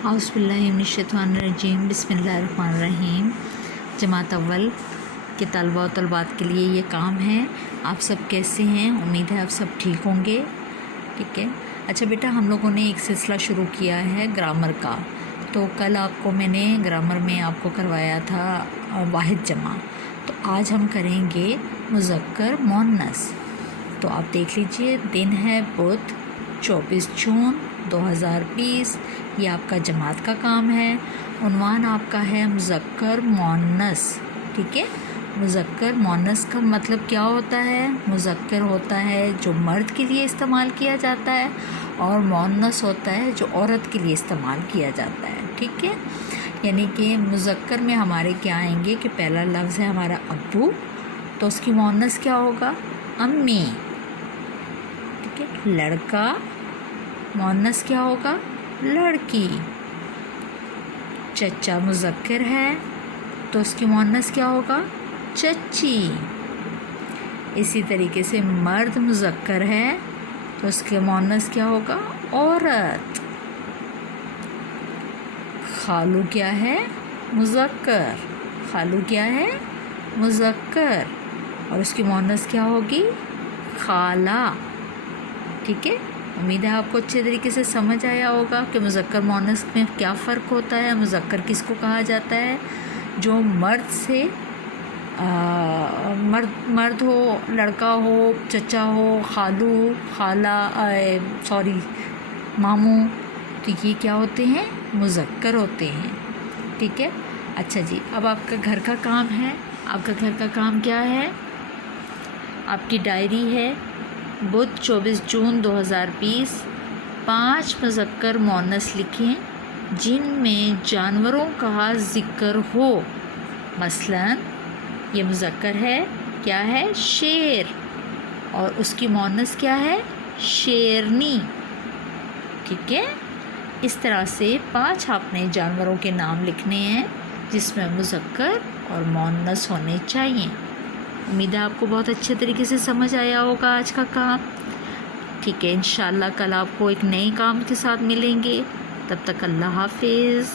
औज़ुबिल्लाहिमिनश्शैतानिर्रजीम बिस्मिल्लाहिर्रहमानिर्रहीम। जमात अव्वल के तलबा और तलबात के लिए ये काम है। आप सब कैसे हैं? उम्मीद है आप सब ठीक होंगे। ठीक है। अच्छा बेटा, हम लोगों ने एक सिलसिला शुरू किया है ग्रामर का। तो कल आपको मैंने ग्रामर में आपको करवाया था वाहिद जमा। तो आज हम करेंगे मुज़क्कर मुअन्नस। तो आप देख लीजिए, दिन है बुध 24 जून 2020। ये आपका जमात का काम है। उन्वान आपका है मुज़क्कर मुअन्नस। ठीक है। मुज़क्कर मुअन्नस का मतलब क्या होता है? मुज़क्कर होता है जो मर्द के लिए इस्तेमाल किया जाता है, और मुअन्नस होता है जो औरत के लिए इस्तेमाल किया जाता है। ठीक है। यानी कि मुज़क्कर में हमारे क्या आएंगे कि पहला लफ्ज़ है हमारा अब्बू, तो उसकी मुअन्नस क्या होगा? अम्मी। ठीक है। लड़का, मुअन्नस क्या होगा? लड़की। चचा मुज़क्कर है तो उसकी मुअन्नस क्या होगा? चची। इसी तरीके से मर्द मुज़क्कर है तो उसके मुअन्नस क्या होगा? औरत। खालू क्या है? मुज़क्कर। खालू क्या है? मुज़क्कर, और उसकी मुअन्नस क्या होगी? खाला। ठीक है। उम्मीद है आपको अच्छे तरीके से समझ आया होगा कि मुज़क्कर मुअन्नस में क्या फ़र्क होता है। मुज़क्कर किसको कहा जाता है? जो मर्द से मर्द हो, लड़का हो, चचा हो, खालू, खाला, मामू, तो ये क्या होते हैं? मुज़क्कर होते हैं। ठीक है। अच्छा जी, अब आपका घर का काम है। आपका घर का काम क्या है? आपकी डायरी है बुध 24 जून 2020। 5 मुज़क्कर मुअन्नस लिखें जिनमें जानवरों का ज़िक्र हो। मसलन ये मुज़क्कर है, क्या है? शेर, और उसकी मुअन्नस क्या है? शेरनी। ठीक है। इस तरह से 5 आपने जानवरों के नाम लिखने हैं जिसमें मुज़क्कर और मुअन्नस होने चाहिए। उम्मीद है आपको बहुत अच्छे तरीके से समझ आया होगा आज का काम। ठीक है। इंशाल्लाह कल आपको एक नए काम के साथ मिलेंगे। तब तक अल्लाह हाफिज़।